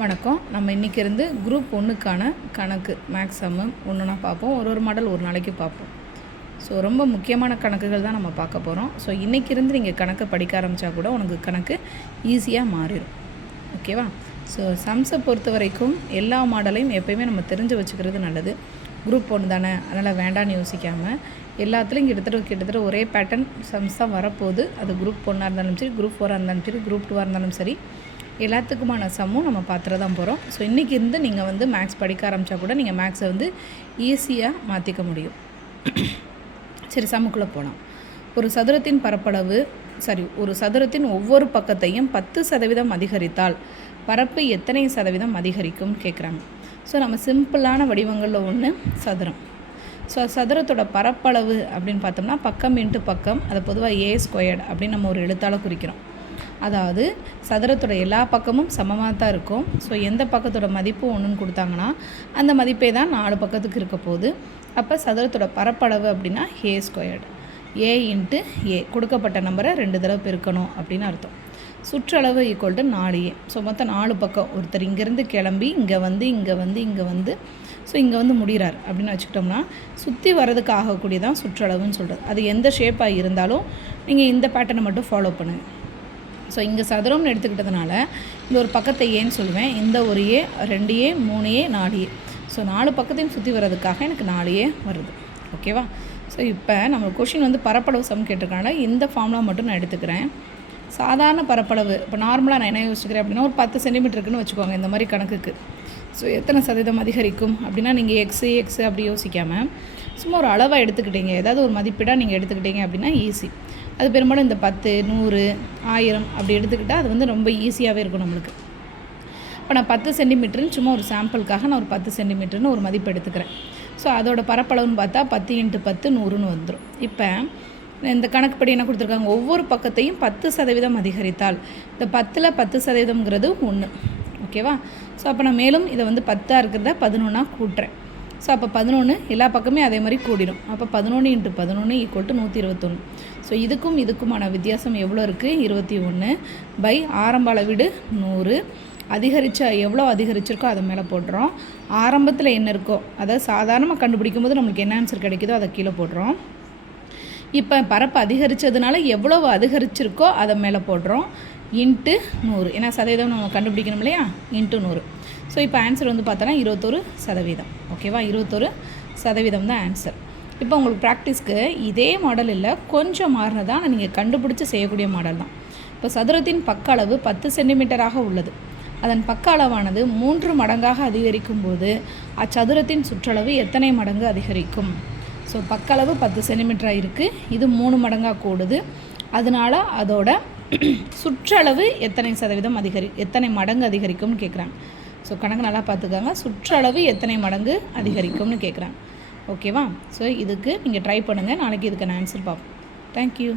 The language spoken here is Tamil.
வணக்கம். நம்ம இன்றைக்கி இருந்து குரூப் 1க்கான கணக்கு மேக்ஸ் சம்மு ஒன்றுனா பார்ப்போம். ஒரு மாடல் ஒரு நாளைக்கு பார்ப்போம். ஸோ ரொம்ப முக்கியமான கணக்குகள் தான் நம்ம பார்க்க போகிறோம். ஸோ இன்றைக்கி இருந்து நீங்கள் கணக்கு படிக்க ஆரம்பித்தா கூட உனக்கு கணக்கு ஈஸியாக மாறிடும். ஓகேவா? ஸோ சம்ஸை பொறுத்த வரைக்கும் எல்லா மாடலையும் எப்போயுமே நம்ம தெரிஞ்சு வச்சுக்கிறது நல்லது. குரூப் 1 தானே, அதனால் வேண்டான்னு யோசிக்காமல் எல்லாத்துலேயும் கிட்டத்தட்ட ஒரே பேட்டர்ன் சம்ஸ் தான் வரப்போகுது. அது குரூப் 1ஆக இருந்தாலும் சரி, குரூப் 4ஆக இருந்தாலும் சரி, குரூப் 2ஆக இருந்தாலும் சரி, எல்லாத்துக்குமான சம்மும் நம்ம பார்த்துட்டு தான் போகிறோம். ஸோ இன்றைக்கி இருந்து நீங்கள் மேக்ஸ் படிக்க ஆரம்பித்தா கூட நீங்கள் மேக்ஸை ஈஸியாக மாற்றிக்க முடியும். சரி, சம்முக்குள்ளே போகலாம். ஒரு சதுரத்தின் ஒவ்வொரு பக்கத்தையும் 10% அதிகரித்தால் பரப்பு எத்தனை சதவீதம் அதிகரிக்கும் கேட்குறாங்க. ஸோ நம்ம சிம்பிளான வடிவங்களில் ஒன்று சதுரம். ஸோ சதுரத்தோட பரப்பளவு அப்படின்னு பார்த்தோம்னா பக்கம் இன்ட்டு பக்கம், அதை பொதுவாக A² அப்படின்னு நம்ம ஒரு எழுத்தால் குறிக்கிறோம். அதாவது சதுரத்தோட எல்லா பக்கமும் சமமாக தான் இருக்கும். ஸோ எந்த பக்கத்தோட மதிப்பு ஒன்றுன்னு கொடுத்தாங்கன்னா அந்த மதிப்பே தான் 4 பக்கத்துக்கு இருக்க போகுது. அப்போ சதுரத்தோட பரப்பளவு அப்படின்னா A². A இன்ட்டு A, கொடுக்கப்பட்ட நம்பரை 2 தடவை பெருக்கணும் அப்படின்னு அர்த்தம். சுற்றளவு ஈக்குவல் டு 4A. ஸோ மொத்தம் 4 பக்கம். ஒருத்தர் இங்கேருந்து கிளம்பி இங்கே வந்து ஸோ இங்கே வந்து முடிகிறார் அப்படின்னு வச்சுக்கிட்டோம்னா சுற்றி வர்றதுக்கு ஆகக்கூடியதான் சுற்றளவுன்னு சொல்கிறது. அது எந்த ஷேப்பாக இருந்தாலும் நீங்கள் இந்த பேட்டர்னை மட்டும் ஃபாலோ பண்ணுங்கள். ஸோ இங்கே சதுரம்னு எடுத்துக்கிட்டதுனால இந்த ஒரு பக்கத்தை ஏன்னு சொல்லுவேன். இந்த ஒரு A, 2A, 3A, 4A. So 4 பக்கத்தையும் சுற்றி வர்றதுக்காக எனக்கு 4A வருது. ஓகேவா? ஸோ இப்போ நம்ம கொஷின் பரப்பளவு சம் கேட்டிருக்கனால இந்த ஃபார்முலா மட்டும் நான் எடுத்துக்கிறேன். சாதாரண பரப்பளவு இப்போ நார்மலாக நான் என்ன யோசிக்கிறேன் அப்படின்னா ஒரு 10 சென்டிமீட்டருக்குன்னு வச்சுக்கோங்க இந்த மாதிரி கணக்குக்கு. ஸோ எத்தனை சதவீதம் அதிகரிக்கும் அப்படின்னா நீங்கள் எக்ஸு அப்படி யோசிக்காமல் சும்மா ஒரு அளவாக எடுத்துக்கிட்டீங்க, ஏதாவது ஒரு மதிப்பீடாக நீங்கள் எடுத்துக்கிட்டீங்க அப்படின்னா ஈஸி. அது பெரும்பாலும் இந்த 10, 100, 1000 அப்படி எடுத்துக்கிட்டால் அது ரொம்ப ஈஸியாகவே இருக்கும் நம்மளுக்கு. இப்போ நான் 10 சென்டிமீட்டருன்னு சும்மா ஒரு சாம்பிளுக்காக நான் ஒரு 10 சென்டிமீட்டர்னு ஒரு மதிப்பு எடுத்துக்கிறேன். ஸோ அதோட பரப்பளவுன்னு பார்த்தா 10 × 10 100ன்னு வந்துடும். இப்போ இந்த கணக்குப்படி என்ன கொடுத்துருக்காங்க, ஒவ்வொரு பக்கத்தையும் 10% அதிகரித்தால் இந்த 10ல் 10%ங்கிறது 1. ஓகேவா? ஸோ அப்போ நான் மேலும் இதை 10ஆக இருக்கிறத 11ஆக கூட்டுறேன். ஸோ அப்போ 11 எல்லா பக்கமே அதே மாதிரி கூடிடும். அப்போ 11 × 11 = 121. ஸோ இதுக்குமான வித்தியாசம் எவ்வளோ இருக்குது? 21 ஆரம்ப அளவீடு 100. எவ்வளோ அதிகரிச்சிருக்கோ அதை மேலே போடுறோம். ஆரம்பத்தில் என்ன இருக்கோ, அதாவது சாதாரணமாக கண்டுபிடிக்கும் போது நம்மளுக்கு என்ன ஆன்சர் கிடைக்குதோ அதை கீழே போடுறோம். இப்போ பரப்பு அதிகரித்ததுனால எவ்வளவு அதிகரிச்சிருக்கோ அதை மேலே போடுறோம். இன்ட்டு 100, ஏன்னா சதவீதம் நம்ம கண்டுபிடிக்கணும் இல்லையா? இன்ட்டு 100. ஸோ இப்போ ஆன்சர் பார்த்தோன்னா 21%. ஓகேவா? 21% தான் ஆன்சர். இப்போ உங்களுக்கு ப்ராக்டிஸ்க்கு இதே மாடல் இல்லை, கொஞ்சம் மாறினதான் நீங்கள் கண்டுபிடிச்சி செய்யக்கூடிய மாடல் தான். இப்போ சதுரத்தின் பக்க அளவு 10 சென்டிமீட்டராக உள்ளது. அதன் பக்க அளவானது 3 மடங்காக அதிகரிக்கும் போது அச்சதுரத்தின் சுற்றளவு எத்தனை மடங்கு அதிகரிக்கும்? ஸோ பக்க அளவு 10 சென்டிமீட்டராக இருக்குது, இது 3 மடங்காக கூடுது. அதனால் அதோட சுற்றளவு எத்தனை மடங்கு அதிகரிக்கும்னு கேட்குறாங்க. ஸோ கணக்கு நல்லா பார்த்துக்காங்க. சுற்றளவு எத்தனை மடங்கு அதிகரிக்கும்னு கேட்குறாங்க. ஓகேவா? ஸோ இதுக்கு நீங்கள் ட்ரை பண்ணுங்கள். நாளைக்கு இதுக்கான ஆன்சர் பார்ப்போம். தேங்க்யூ.